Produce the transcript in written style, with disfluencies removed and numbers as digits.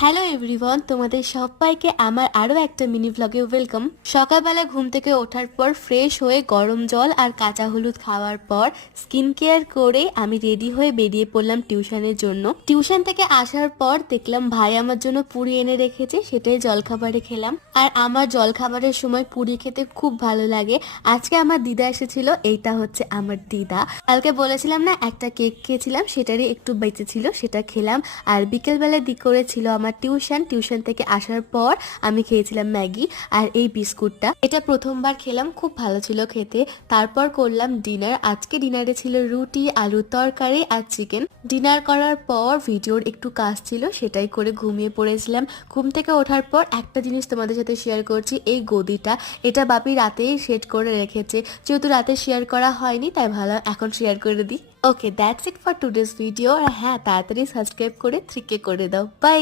Hello everyone, তোমাদের সবাইকে আমার আরও একটা মিনি ভ্লগে ওয়েলকাম। সকালবেলা ঘুম থেকে ওঠার পর ফ্রেশ হয়ে গরম জল আর কাঁচা হলুদ খাওয়ার পর স্কিন কেয়ার করে আমি রেডি হয়ে বেরিয়ে পড়লাম টিউশনের জন্য। টিউশন থেকে আসার পর দেখলাম ভাই আমার জন্য পুরি এনে রেখেছে, সেটাই জলখাবারে খেলাম। আর আমার জলখাবারের সময় পুরি খেতে খুব ভালো লাগে। আজকে আমার দিদা এসেছিল, এইটা হচ্ছে আমার দিদা। কালকে বলেছিলাম না একটা কেক খেয়েছিলাম, সেটারই একটু বেঁচে ছিল, সেটা খেলাম। আর বিকেলবেলার দিক করেছিল আমার টিউশন থেকে আসার পর আমি খেয়েছিলাম ম্যাগি আর এই বিস্কুটটা। এটা প্রথমবার খেলাম, খুব ভালো ছিল খেতে। তারপর করলাম ডিনার। আজকে ডিনারে ছিল রুটি, আলুর তরকারি আর চিকেন। ডিনার করার পর ভিডিওর একটু কাজ ছিল, সেটাই করে ঘুমিয়ে পড়েছিলাম। ঘুম থেকে ওঠার পর একটা জিনিস তোমাদের সাথে শেয়ার করছি, এই গদিটা এটা বাপি রাতেই সেট করে রেখেছে, যেহেতু রাতে শেয়ার করা হয়নি তাই ভালো এখন শেয়ার করে দিই। Okay, that's it for today's video. আর হ্যাঁ, তাড়াতাড়ি সাবস্ক্রাইব করে 3K করে দাও। বাই।